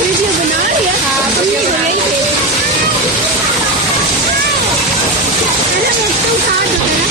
Video बना लिया। हाँ वीडियो बना ली। अरे मैं तो उठा दूँगा।